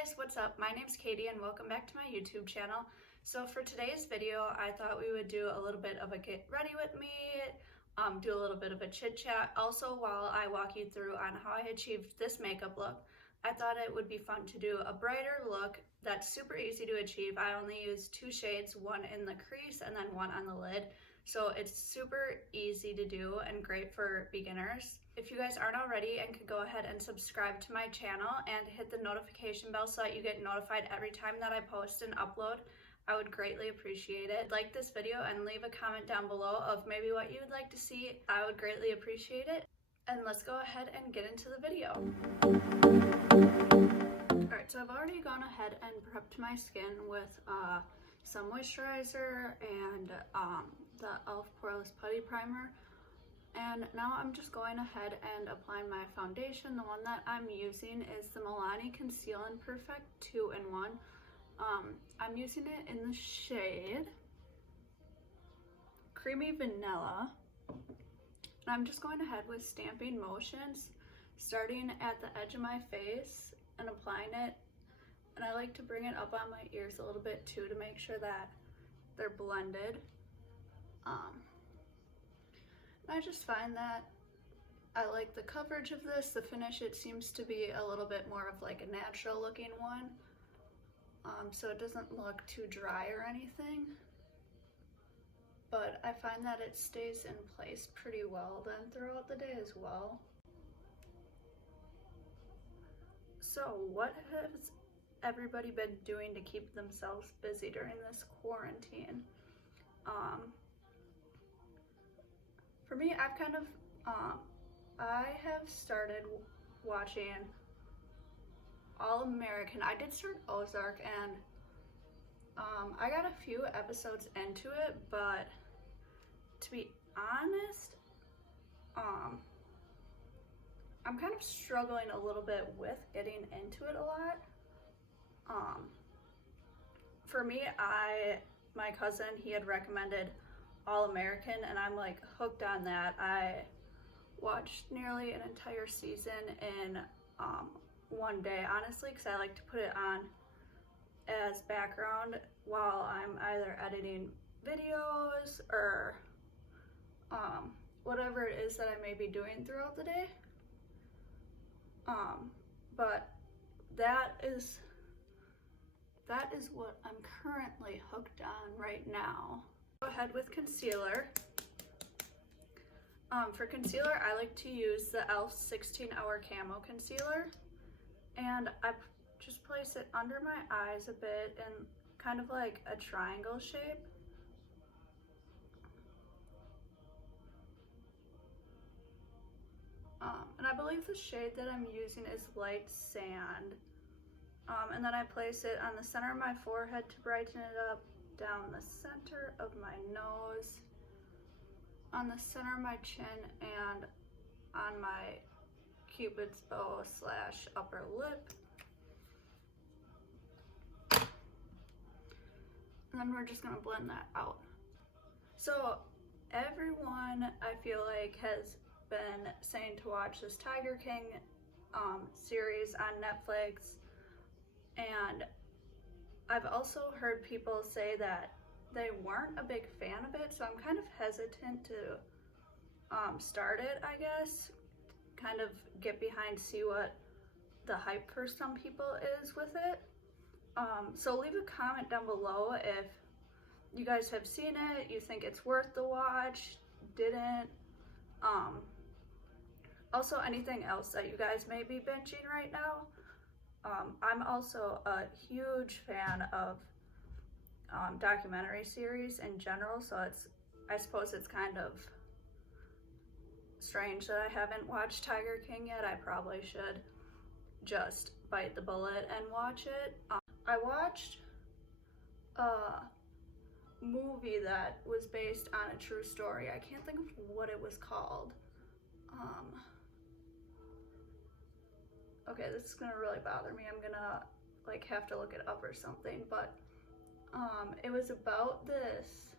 guys, what's up? My name's Katie and welcome back to my YouTube channel. So for today's video, I thought we would do a little bit of a get ready with me, do a little bit of a chit chat. Also, while I walk you through on how I achieved this makeup look, I thought it would be fun to do a brighter look that's super easy to achieve. I only use two shades, one in the crease and then one on the lid. So it's super easy to do and great for beginners. If you guys aren't already and could go ahead and subscribe to my channel and hit the notification bell so that you get notified every time that I post and upload, I would greatly appreciate it. Like this video and leave a comment down below of maybe what you would like to see. I would greatly appreciate it. And let's go ahead and get into the video. Alright, so I've already gone ahead and prepped my skin with some moisturizer and the e.l.f. Poreless Putty Primer. And now I'm just going ahead and applying my foundation. The one that I'm using is the Milani Conceal and Perfect 2-in-1. I'm using it in the shade Creamy Vanilla. And I'm just going ahead with stamping motions, starting at the edge of my face and applying it. And I like to bring it up on my ears a little bit too to make sure that they're blended. I just find that I like the coverage of this, the finish. It seems to be a little bit more of like a natural looking one, so it doesn't look too dry or anything, but I find that it stays in place pretty well then throughout the day as well. So what has everybody been doing to keep themselves busy during this quarantine? For me, I've kind of, I have started watching All American. I did start Ozark and I got a few episodes into it, but to be honest, I'm kind of struggling a little bit with getting into it a lot. For me, my cousin, he had recommended All American and I'm like hooked on that. I watched nearly an entire season in one day, honestly, because I like to put it on as background while I'm either editing videos or whatever it is that I may be doing throughout the day. But that is what I'm currently hooked on right now. Go ahead with concealer. For concealer, I like to use the e.l.f. 16-Hour Camo Concealer, and I just place it under my eyes a bit in kind of like a triangle shape. And I believe the shade that I'm using is Light Sand. And then I place it on the center of my forehead to brighten it up, down the center of my nose, on the center of my chin, and on my Cupid's bow / upper lip. And then we're just gonna blend that out. So everyone, I feel like, has been saying to watch this Tiger King series on Netflix, and I've also heard people say that they weren't a big fan of it, so I'm kind of hesitant to start it, I guess. Kind of get behind, see what the hype for some people is with it. So leave a comment down below if you guys have seen it, you think it's worth the watch, didn't. Also anything else that you guys may be binging right now. I'm also a huge fan of documentary series in general, so I suppose it's kind of strange that I haven't watched Tiger King yet. I probably should just bite the bullet and watch it. I watched a movie that was based on a true story. I can't think of what it was called. Okay, this is gonna really bother me. I'm gonna like have to look it up or something, but it was about this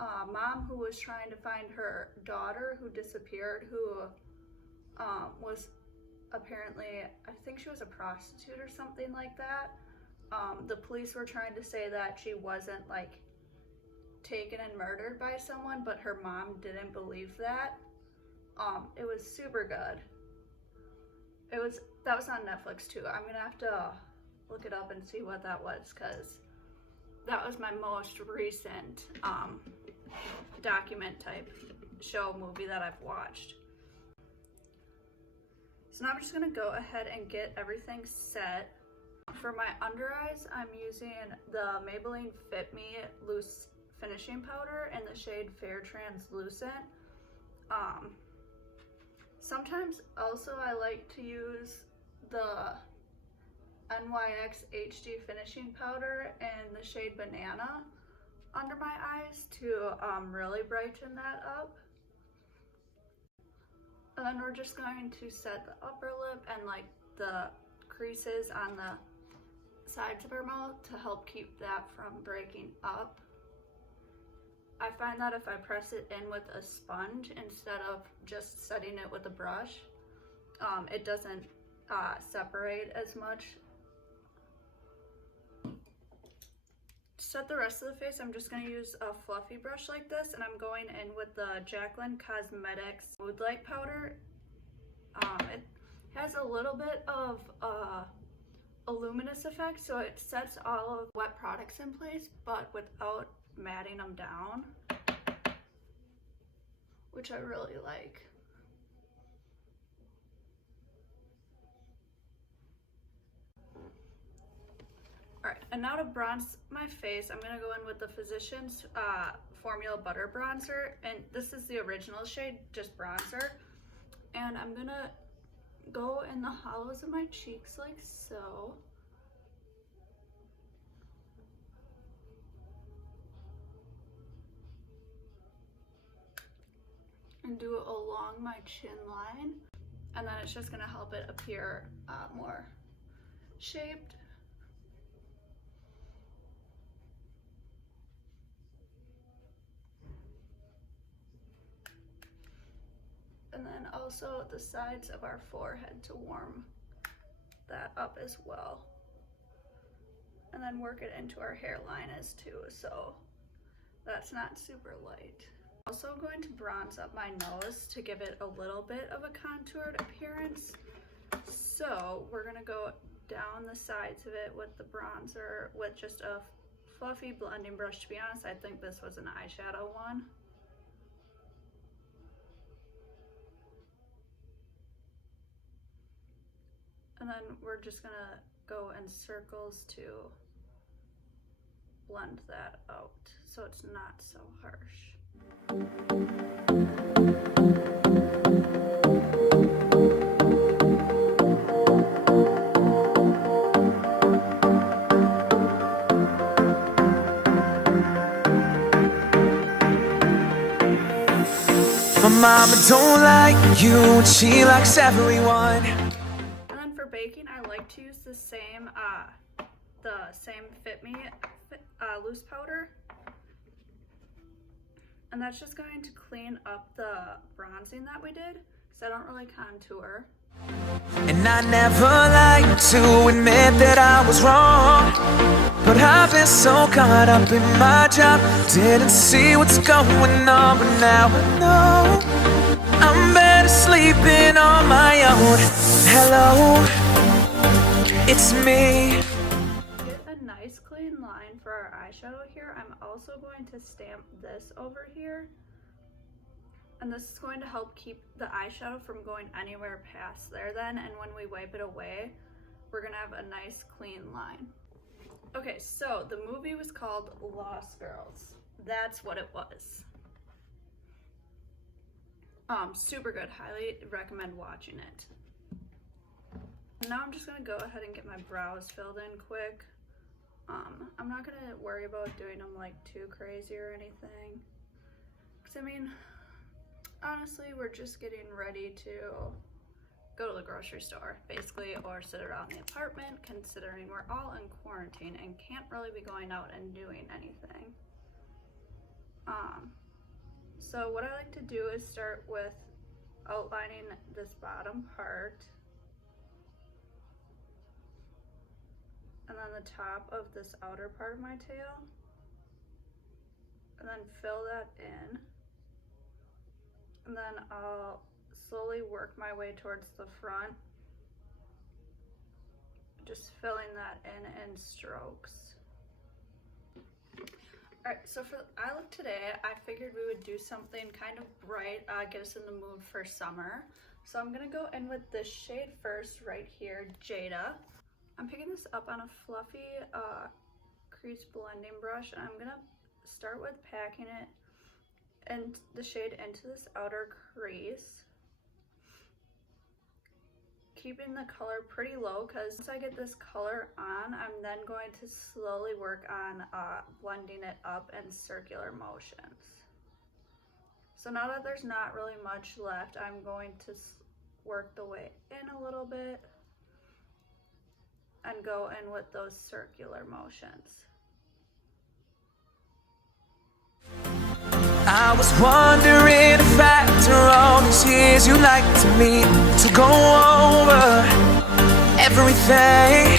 mom who was trying to find her daughter who disappeared, who was apparently, I think she was a prostitute or something like that. The police were trying to say that she wasn't like taken and murdered by someone, but her mom didn't believe that. It was super good. That was on Netflix too. I'm gonna have to look it up and see what that was, because that was my most recent document type show movie that I've watched. So now I'm just gonna go ahead and get everything set. For my under eyes, I'm using the Maybelline Fit Me Loose Finishing Powder in the shade Fair Translucent. Sometimes also I like to use the NYX HD Finishing Powder in the shade Banana under my eyes to really brighten that up. And then we're just going to set the upper lip and like the creases on the sides of our mouth to help keep that from breaking up. I find that if I press it in with a sponge instead of just setting it with a brush, it doesn't separate as much. To set the rest of the face, I'm just going to use a fluffy brush like this, and I'm going in with the Jaclyn Cosmetics Mood Light Powder. It has a little bit of a luminous effect, so it sets all of wet products in place, but without matting them down, which I really like. Alright, and now to bronze my face, I'm going to go in with the Physicians Formula Butter Bronzer, and this is the original shade, just bronzer. And I'm going to go in the hollows of my cheeks like so. And do it along my chin line, and then it's just going to help it appear more shaped. And then also the sides of our forehead to warm that up as well. And then work it into our hairline as too, so that's not super light. Also going to bronze up my nose to give it a little bit of a contoured appearance. So we're gonna go down the sides of it with the bronzer with just a fluffy blending brush. To be honest, I think this was an eyeshadow one. And then we're just gonna go in circles to blend that out so it's not so harsh. My mama don't like you and she likes everyone. And then for baking, I like to use the same Fit Me loose powder. And that's just going to clean up the bronzing that we did, because I don't really contour. And I never like to admit that I was wrong, but I've been so caught up in my job, didn't see what's going on, but now I know I'm better sleeping on my own. Hello, it's me. Get a nice clean line for our eyeshadow here. I'm also going to stamp this over here, and this is going to help keep the eyeshadow from going anywhere past there then, and when we wipe it away, we're gonna have a nice clean line. Okay, so the movie was called Lost Girls. That's what it was. Super good, highly recommend watching it. Now I'm just gonna go ahead and get my brows filled in quick. I'm not gonna worry about doing them like too crazy or anything, because I mean, honestly, we're just getting ready to go to the grocery store, basically, or sit around the apartment, considering we're all in quarantine and can't really be going out and doing anything. So what I like to do is start with outlining this bottom part. the top of this outer part of my tail, and then fill that in, and then I'll slowly work my way towards the front, just filling that in strokes. Alright, so for the eye look today, I figured we would do something kind of bright, get us in the mood for summer. So I'm going to go in with this shade first, right here, Jada. I'm picking this up on a fluffy crease blending brush, and I'm going to start with packing it and the shade into this outer crease. Keeping the color pretty low, because once I get this color on, I'm then going to slowly work on blending it up in circular motions. So now that there's not really much left, I'm going to work the way in a little bit and go in with those circular motions. I was wondering if after all these years you like to me to go over everything,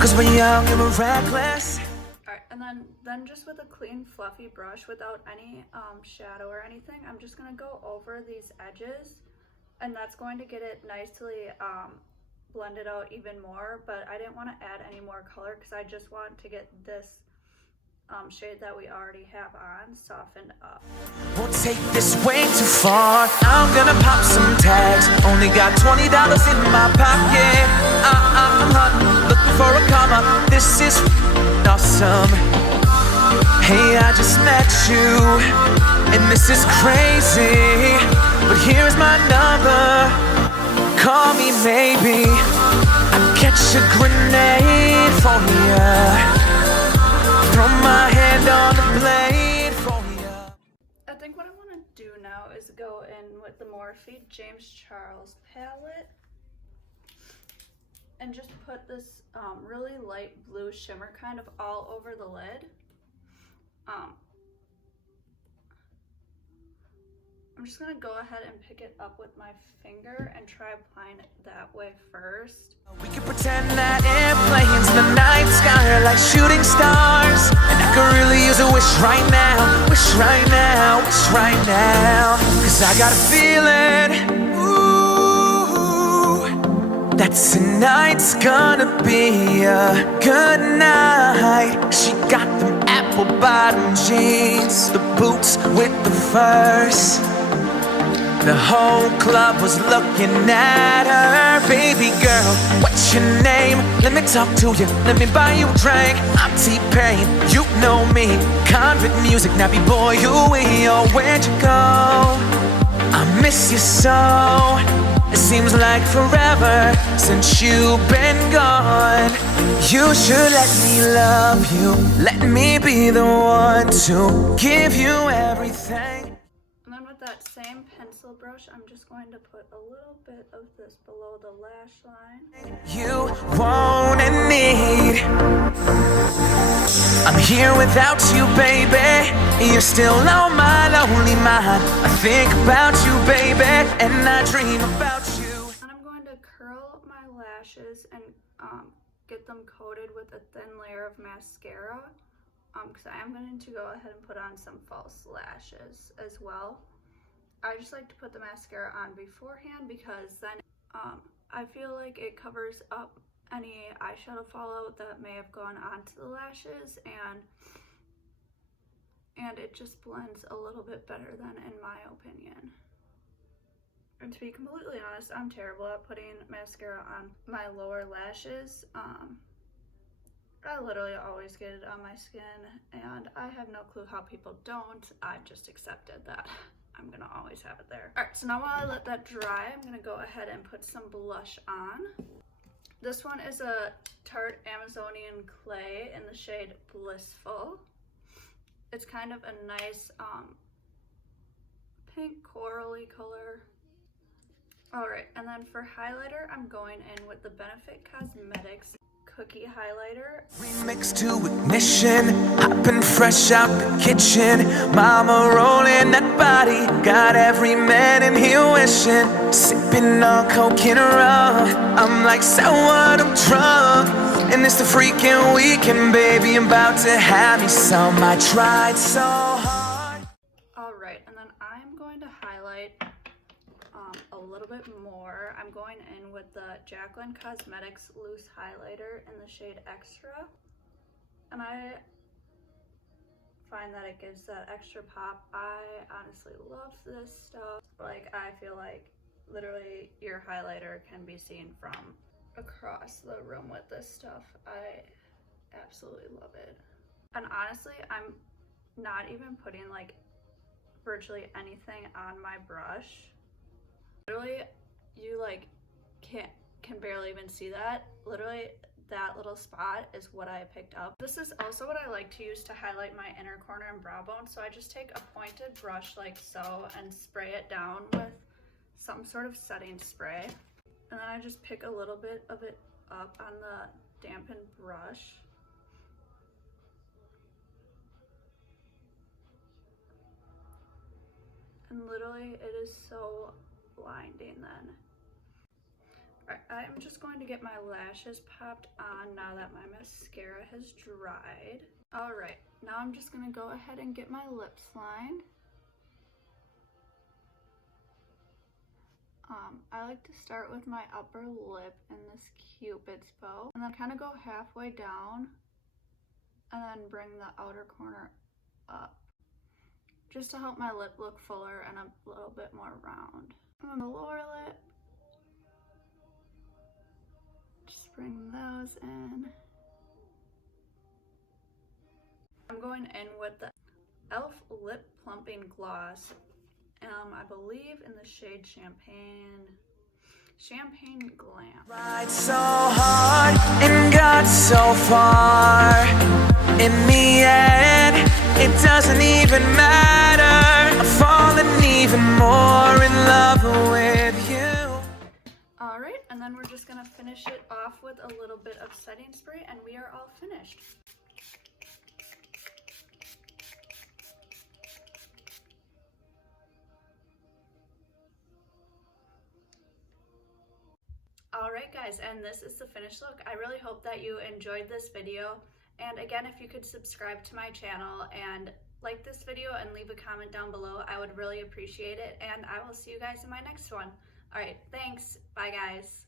'cause when you're young you were reckless. Alright, and then just with a clean fluffy brush without any shadow or anything, I'm just going to go over these edges, and that's going to get it nicely blended out even more, but I didn't want to add any more color because I just want to get this shade that we already have on softened up. Won't take this way too far. I'm gonna pop some tags. Only got $20 in my pocket. I'm hunting, looking for a come up. This is awesome. Hey, I just met you, and this is crazy. But here's my number. Call me maybe. I'll catch a grenade for ya. Throw my hand on the blade for you. I think what I want to do now is go in with the Morphe James Charles palette and just put this really light blue shimmer kind of all over the lid. I'm just going to go ahead and pick it up with my finger and try applying it that way first. We can pretend that airplanes in the night sky are like shooting stars, and I could really use a wish right now, wish right now, wish right now. 'Cause I got a feeling, ooh, that tonight's gonna be a good night. She got them apple bottom jeans, the boots with the furs. The whole club was looking at her. Baby girl, what's your name? Let me talk to you, let me buy you a drink. I'm T-Pain, you know me. Convict music, nappy boy, where'd you go? I miss you so. It seems like forever since you've been gone. You should let me love you. Let me be the one to give you everything. And then with that same pencil brush, I'm just going to put a little bit of this below the lash line. You want and need. I'm here without you, baby. You're still on my lonely mind. I think about you, baby, and I dream about you. And I'm going to curl my lashes and get them coated with a thin layer of mascara. Because I am going to go ahead and put on some false lashes as well. I just like to put the mascara on beforehand because then I feel like it covers up any eyeshadow fallout that may have gone onto the lashes, and it just blends a little bit better than in my opinion. And to be completely honest, I'm terrible at putting mascara on my lower lashes. I literally always get it on my skin, and I have no clue how people don't. I've just accepted that I'm gonna always have it there. Alright, so now while I let that dry, I'm gonna go ahead and put some blush on. This one is a Tarte Amazonian Clay in the shade Blissful. It's kind of a nice pink corally color. Alright, and then for highlighter, I'm going in with the Benefit Cosmetics Cookie Highlighter. Remix to ignition, hopping fresh out the kitchen. Mama rolling that body, got every man in here wishing. Sipping on coke and rum, I'm like, so what, I'm drunk. And it's the freaking weekend, baby, I'm about to have me some. I tried so hard. Alright, and then I'm going to highlight a little bit more. I'm going in with the Jaclyn Cosmetics loose highlighter in the shade Extra, and I find that it gives that extra pop. I honestly love this stuff. Like, I feel like literally your highlighter can be seen from across the room with this stuff. I absolutely love it. And honestly, I'm not even putting like virtually anything on my brush. Literally, you like can barely even see that. Literally, that little spot is what I picked up. This is also what I like to use to highlight my inner corner and brow bone. So I just take a pointed brush like so and spray it down with some sort of setting spray. And then I just pick a little bit of it up on the dampened brush. And literally, it is so blinding then. I'm just going to get my lashes popped on now that my mascara has dried. Alright, now I'm just going to go ahead and get my lips lined. I like to start with my upper lip in this Cupid's bow, and then kind of go halfway down, and then bring the outer corner up, just to help my lip look fuller and a little bit more round. And then the lower lip, just bring those in. I'm going in with the e.l.f. Lip Plumping Gloss. I believe in the shade Champagne Glam. Tried so hard and got so far. In the end, it doesn't even matter. I'm falling even more in love with you. Alright, and then we're just gonna finish it off with a little bit of setting spray, and we are all finished. Alright guys, and this is the finished look. I really hope that you enjoyed this video. And again, if you could subscribe to my channel and like this video and leave a comment down below, I would really appreciate it. And I will see you guys in my next one. Alright, thanks. Bye guys.